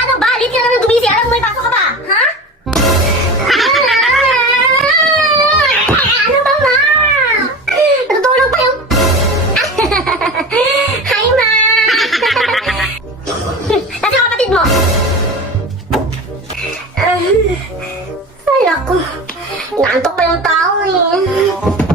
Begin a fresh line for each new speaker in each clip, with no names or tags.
Ano ba? Late ka naman gumisi. Alam mo, may pasok? Ha? Ano ba, ma? Natutulog pa yung... Ma! Ang kapatid mo? Ay, ako. Naantok pa yung tao eh.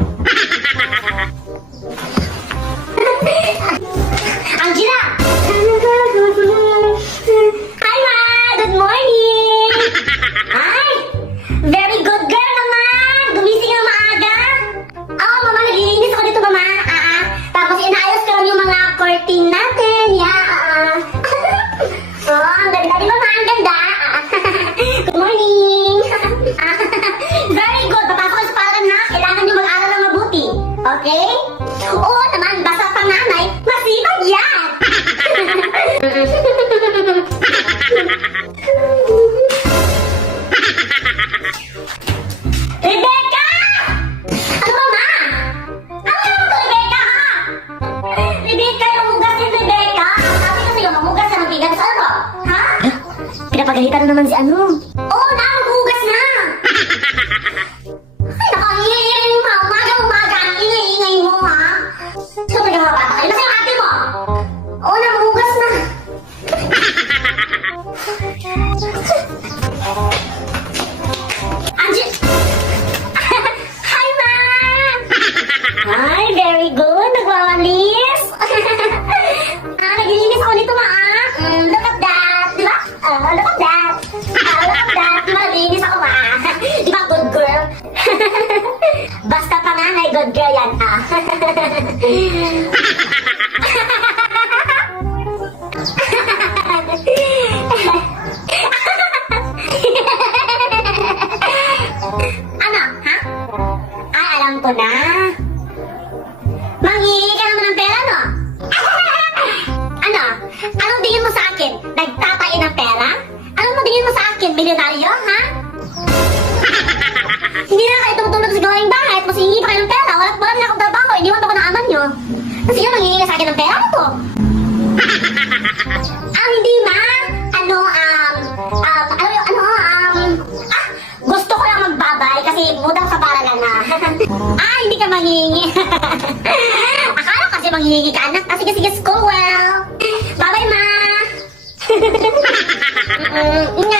Okay? Oo naman, basta panganay, masipag yan! Rebecca! Ano ba, ma? Ano naman to, Rebecca, ha? Rebecca, yung hugas ni Rebecca. Sabi ko sa'yo, mamugas ka ng bigas. Ano to? Ha? Pinapagalitan na naman si ano. Mm, look at that. Di ba? Ah, look at that. Ah, look at that. Girl? Basta panganay, good girl yan, ah. ano, ha? Ay, alam ko na. Manghihingi ka naman ng pera, no? Sa akin? Milyonaryo, ha? Hindi na kayo tumutulog sa gawaing bahay at hihingi pa kayo ng pera. Wala, wala na akong trabaho. Iniwan pa ko ng ama nyo. Kasi yun, manghihingi ka sa akin ng pera mo to. Ah, hindi ma. Ano, um, um, ano, ano, um, ah, gusto ko lang magbabay kasi budang sa paralan na. ah, hindi ka manghihingi. Akala kasi manghihingi ka, anak. Ah, sige, sige, school well. Bye-bye, ma. Mm, Ingat.